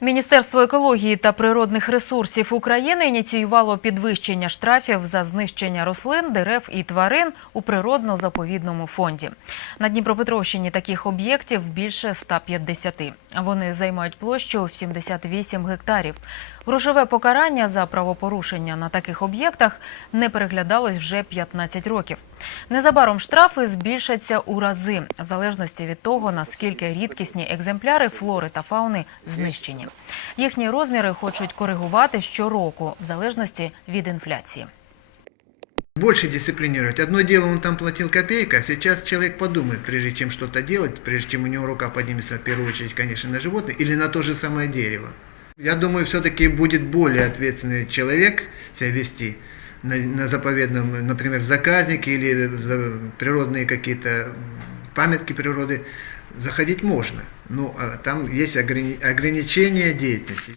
Міністерство екології та природних ресурсів України ініціювало підвищення штрафів за знищення рослин, дерев і тварин у природно-заповідному фонді. На Дніпропетровщині таких об'єктів більше 150. Вони займають площу в 78 гектарів. Грошове покарання за правопорушення на таких об'єктах не переглядалось вже 15 років. Незабаром штрафи збільшаться у рази, в залежності від того, наскільки рідкісні екземпляри флори та фауни знищені. Їхні розміри хочуть коригувати щороку, в залежності від інфляції. Больше дисциплинировать. Одно дело, он там платил копейка, сейчас человек подумает, прежде чем что-то делать, прежде чем у него рука поднимется, в первую очередь, конечно, на животное или на то же самое дерево. Я думаю, все-таки будет более ответственный человек себя вести на, на заповедном, например, в заказнике или в природные какие-то памятки природы. Заходить можно, ну, а там есть ограни- ограничения деятельности.